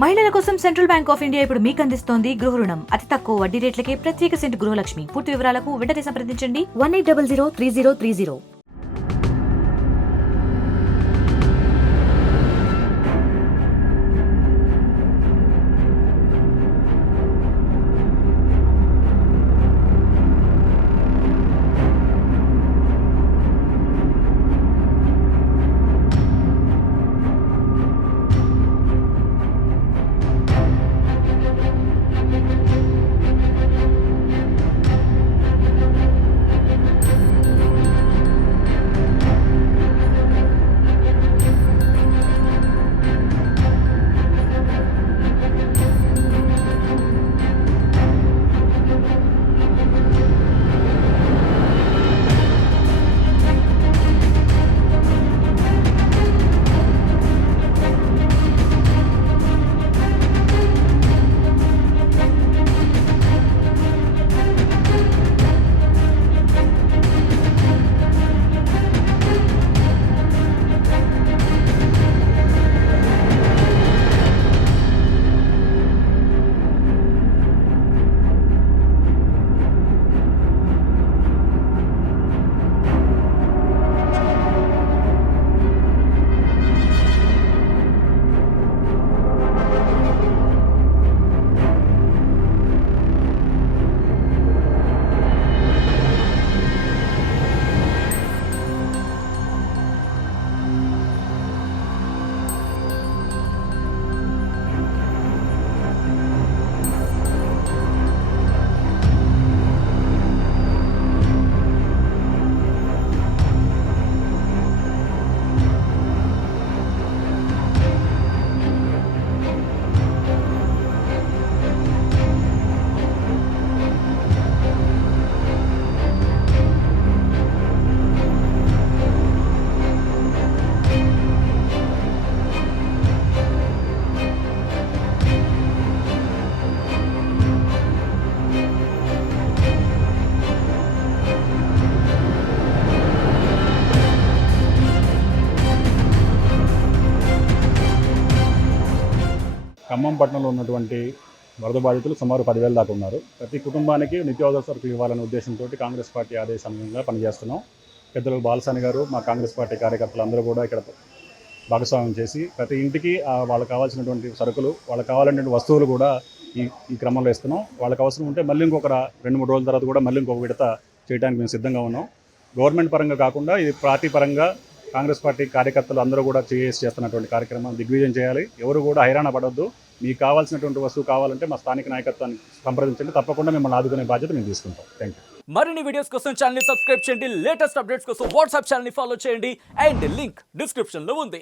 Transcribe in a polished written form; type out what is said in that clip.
మహిళల కోసం central bank of India ఇప్పుడు మీకు అందిస్తోంది గృహ రుణం. అతి తక్కువ వడ్డీ రేట్లకే ప్రత్యేక సెంటు గృహలక్ష్మి. పూర్తి వివరాలకు వెంటనే సంప్రదించండి 18003030. ఖమ్మం పట్టణంలో ఉన్నటువంటి వరద బాధితులు సుమారు 10,000 దాకా ఉన్నారు. ప్రతి కుటుంబానికి నిత్యావసర సరుకులు ఇవ్వాలనే ఉద్దేశంతో కాంగ్రెస్ పార్టీ ఆదేశానుగుణంగా పనిచేస్తున్నాం. పెద్దలు బాలసాని గారు, మా కాంగ్రెస్ పార్టీ కార్యకర్తలు అందరూ కూడా ఇక్కడ భాగస్వామ్యం చేసి ప్రతి ఇంటికి వాళ్ళకి కావాల్సినటువంటి సరుకులు, వాళ్ళకి కావాలనేటువంటి వస్తువులు కూడా ఈ క్రమంలో ఇస్తున్నాం. వాళ్ళకి అవసరం ఉంటే మళ్ళీ ఇంకొక 2-3 రోజుల తర్వాత కూడా మళ్ళీ ఇంకొక విడత చేయడానికి మేము సిద్ధంగా ఉన్నాం. గవర్నమెంట్ పరంగా కాకుండా ఇది పార్టీ పరంగా కాంగ్రెస్ పార్టీ కార్యకర్తలు అందరూ కూడా చేస్తున్నటువంటి కార్యక్రమాన్ని దిగ్విజయం చేయాలి. ఎవరు కూడా హైరాణ పడొద్దు. మీకు కావాల్సినటువంటి వస్తువు కావాలంటే మా స్థానిక నాయకత్వాన్ని సంప్రదించండి. తప్పకుండా మిమ్మల్ని ఆదుకునే బాధ్యత మేము తీసుకుంటాం. Thank you. మరిన్ని వీడియోస్ కోసం ఛానల్ ని సబ్స్క్రైబ్ చేయండి. లేటెస్ట్ అప్డేట్స్ కోసం వాట్సాప్ ఛానల్ ని ఫాలో చేయండి. అండ్ లింక్ డిస్క్రిప్షన్ లో ఉంది.